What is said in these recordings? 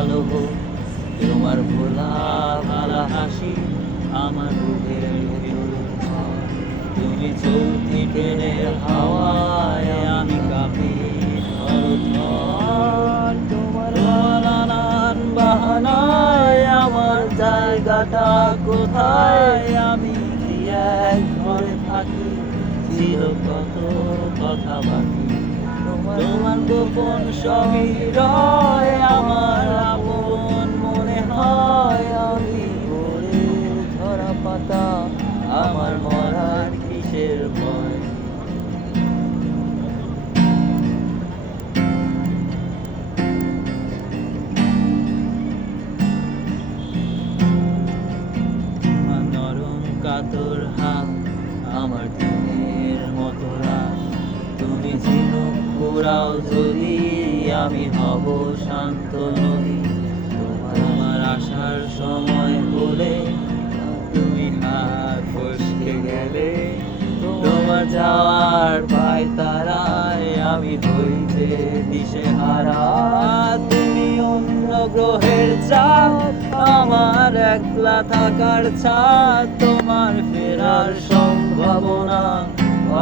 ভালো হোক। তোমার ভোলা ভালা হাসি আমার বুকের ভেতরে ঝড়। তুমি চলতি ট্রেনের হাওয়ায় আমি কাঁপি থরথর। তোমার নানান বাহানায় আমার জায়গাটা কোথায়, আমি কি এক ঘরে থাকি, ছিল কত কথা বাকি। তোমার গোপন সবই রয় আমার আপন মনে হয়, আমি ভোরের ঝরা পাতা আমার মরার কিসের ভয়। আমার নরম কাতর হাত আমার দিনের মতো রাত। তুমি ঝিনুক কুড়াও যদি আমি হব শান্ত নদী। তোমার আসার সময় হলে তুমি হাত ফসকে গেলে। তোমার যাওয়ার পায় তারায় আমি হই যে দিশেহারা। তুমি অন্য গ্রহের চাঁদ আমার একলা থাকার ছাদ। তোমার ফেরার সম্ভাবনা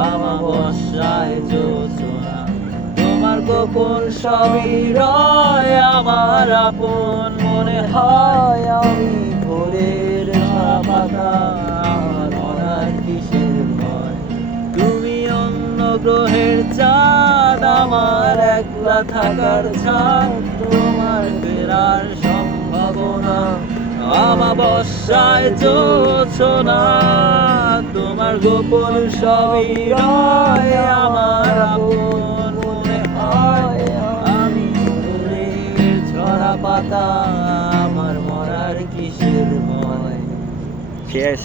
অমাবস্যায় জোছনা। তোমার গোপন সবই রয় আমার আপন মনে হয়, আমি ভোরের ঝরা পাতা আমার মরার কিসের ভয়। তুমি অন্য গ্রহের চাঁদ আমার একলা থাকার ছাদ। তোমার ফেরার সম্ভাবনা অমাবস্যায় জোছনা। তোমার গোপন সবই রয় আমার আপন মনে হয়, আমি ভোরের ঝরা পাতা আমার মরার কিসের ভয়। শেষ।